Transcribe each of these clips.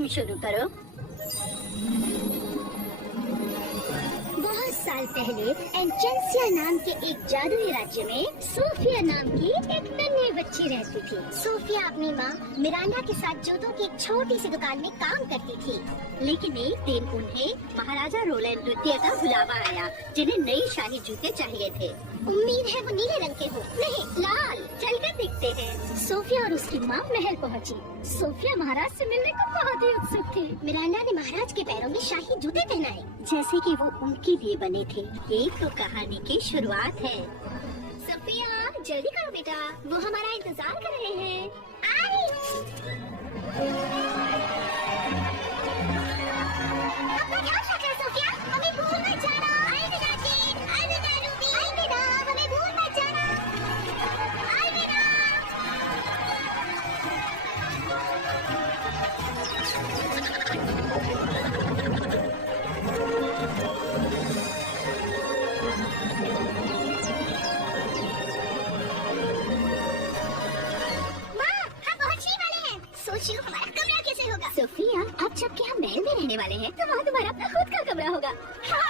तुम शुरू करो। बहुत साल पहले एंचेंसिया नाम के एक जादुई राज्य में सोफिया नाम की एक नन्ही बच्ची रहती थी। सोफिया अपनी माँ मिरांडा के साथ जूतों की एक छोटी सी दुकान में काम करती थी। लेकिन एक दिन उन्हें महाराजा रोलैंड द्वितीय का बुलावा आया, जिन्हें नई शाही जूते चाहिए थे। उम्मीद है वो नीले रंग के हो। नहीं, लाल। चलकर दिखते हैं। सोफिया और उसकी माँ महल पहुँची। सोफिया महाराज से मिलने को बहुत ही उत्सुक थी। मिरांडा ने महाराज के पैरों में शाही जूते पहनाए, जैसे कि वो उनके लिए बने थे। ये तो कहानी की शुरुआत है। सोफिया जल्दी करो बेटा, वो हमारा इंतजार कर रहे हैं। आ रही हूँ। अपना ध्यान रखना सोफिया, हमें भूल मत जाना। अलविदा जेन, अलविदा रूबी, अलविदा, हमें भूल मत जाना। अलविदा। सोचियो हमारा कमरा कैसे होगा। सोफिया, अब जबकि हम महल में रहने वाले हैं, तो वहाँ तुम्हारा अपना खुद का कमरा होगा। हाँ।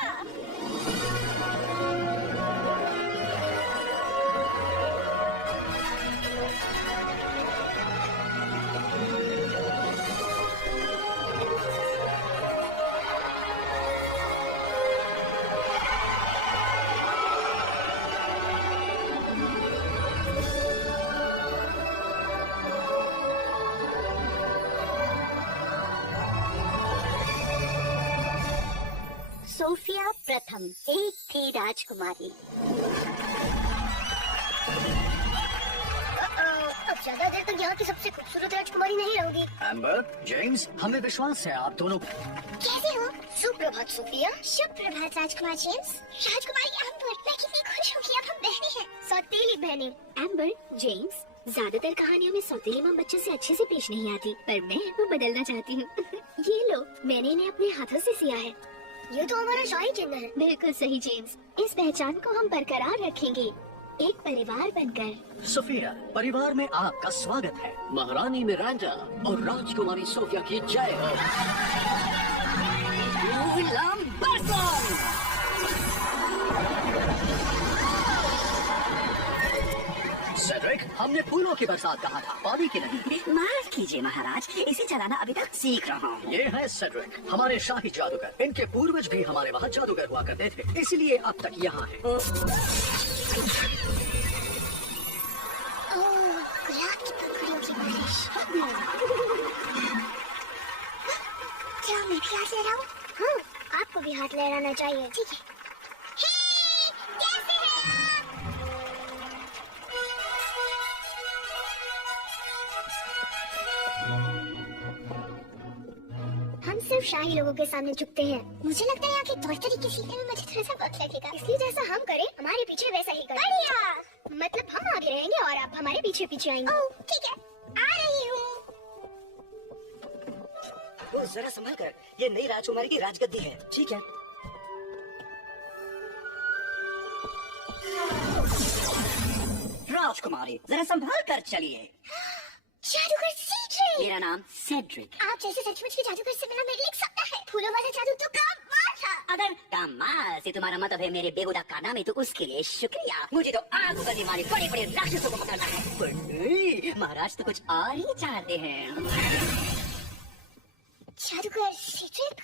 सोफिया प्रथम एक थी राजकुमारी। अब ज्यादा देर तक यहाँ की सबसे खूबसूरत राजकुमारी नहीं रहूंगी। एम्बर, जेम्स, हमें विश्वास है आप दोनों। कैसे हो? सुप्रभात सोफिया। शुभ प्रभात राजकुमार जेम्स। राजकुमारी एम्बर, मैं कितनी खुश हूँ कि अब हम बहनें हैं, सौतेली बहनें। एम्बर, जेम्स, ज्यादातर कहानियों में सौतेली माँ बच्चों से अच्छे से पेश नहीं आती, पर मैं वो बदलना चाहती हूँ। ये लो, मैंने इन्हें अपने हाथों से सिया है। ये तो हमारा शाही चिन्ह है। बिल्कुल सही जेम्स, इस पहचान को हम बरकरार रखेंगे, एक परिवार बनकर। सोफिया, परिवार में आपका स्वागत है। महारानी मिरांडा और राजकुमारी सोफिया की जय हो। सेड्रिक, हमने फूलों की बरसात कहा था, पानी की नहीं। माफ कीजिए महाराज, इसे चलाना अभी तक सीख रहा हूँ। ये है सेड्रिक, हमारे शाही जादूगर। इनके पूर्वज भी हमारे वहाँ जादूगर हुआ करते थे, इसलिए अब तक यहाँ है। गुलाब की पंखुड़ियों की बारिश। क्या मैं भी हाथ लहराऊं? हाँ, आपको भी हाथ लहराना चाहिए। ठीक है। कैसे हैं आप? हम सिर्फ शाही लोगों के सामने झुकते हैं। मुझे लगता है यहाँ के तौर तरीके सीखने में मुझे थोड़ा सा वक्त लगेगा, इसलिए जैसा हम करें हमारे पीछे वैसा ही करें। बढ़िया। मतलब हम आगे रहेंगे और आप हमारे पीछे पीछे आएंगे। ओह, ठीक है, आ रही हूँ। वो जरा संभल कर, ये नई राजकुमारी की राजगद्दी है। ठीक है। राजकुमारी, जरा संभाल कर चलिए। जादूगर सीड्रिक। मेरा नाम सेड्रिक। आप जैसे सचमुच के जादूगर से मिलना मेरे लिए एक सपना है। फूलों वाला जादू तो कमाल था। अगर कमाल से तुम्हारा मतलब है मेरे बेहुदा खाना में, तो उसके लिए शुक्रिया। मुझे तो आग उगलने वाले बड़े बड़े राक्षसों को पकड़ना है। पर नहीं, महाराज तो कुछ और ही चाहते हैं। जादूगर सीड्रिक।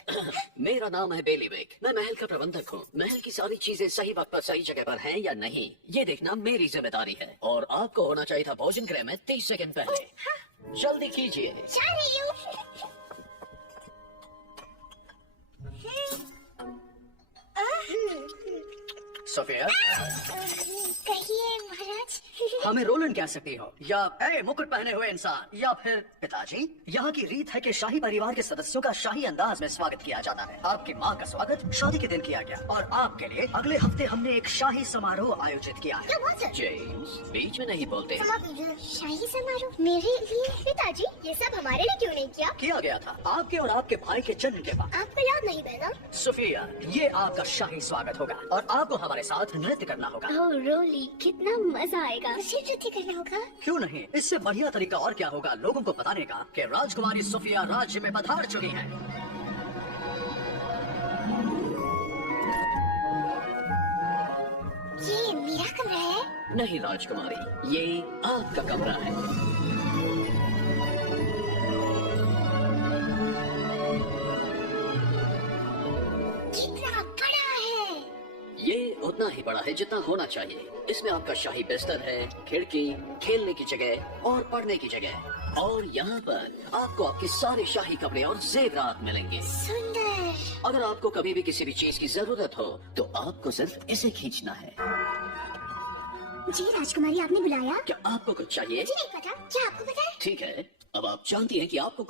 मेरा नाम है बेलीविक, मैं महल का प्रबंधक हूँ। महल की सारी चीजें सही वक्त पर सही जगह पर हैं या नहीं, ये देखना मेरी जिम्मेदारी है। और आपको होना चाहिए था भोजन गृह में 30 सेकंड पहले। जल्दी कीजिए। जा रही हूँ। सोफिया, कहिए महाराज। हमें रोलन कह सकती हो, या मुकुट पहने हुए इंसान, या फिर पिताजी। यहाँ की रीत है कि शाही परिवार के सदस्यों का शाही अंदाज में स्वागत किया जाता है। आपकी माँ का स्वागत शादी के दिन किया गया, और आपके लिए अगले हफ्ते हमने एक शाही समारोह आयोजित किया है। क्या बात है? जेम्स, बीच में नहीं बोलते। शाही समारोह मेरे लिए? पिताजी, ये सब हमारे लिए क्यों नहीं किया गया था आपके और आपके भाई के जन्म के बाद। आपको याद नहीं बहना? सोफिया, ये आपका शाही स्वागत होगा, और आपको हमारे साथ नृत्य करना होगा। ओह रोली, कितना मजा आएगा। मुझे नृत्य करना होगा। क्यों नहीं, इससे बढ़िया तरीका और क्या होगा लोगों को बताने का कि राजकुमारी सोफिया राज्य में पधार चुकी हैं। ये मेरा कमरा है? नहीं राजकुमारी, ये आपका कमरा है। कितना बड़ा है? ये उतना ही बड़ा है जितना होना चाहिए। इसमें आपका शाही बिस्तर है, खिड़की, खेलने की जगह और पढ़ने की जगह। और यहाँ पर आपको आपके सारे शाही कपड़े और जेवरात मिलेंगे। सुंदर। अगर आपको कभी भी किसी भी चीज की जरूरत हो तो आपको सिर्फ इसे खींचना है। जी राजकुमारी, आपने बुलाया? क्या आपको कुछ चाहिए? मुझे नहीं पता। क्या आपको पता है? ठीक है, अब आप जानती हैं कि आपको कुछ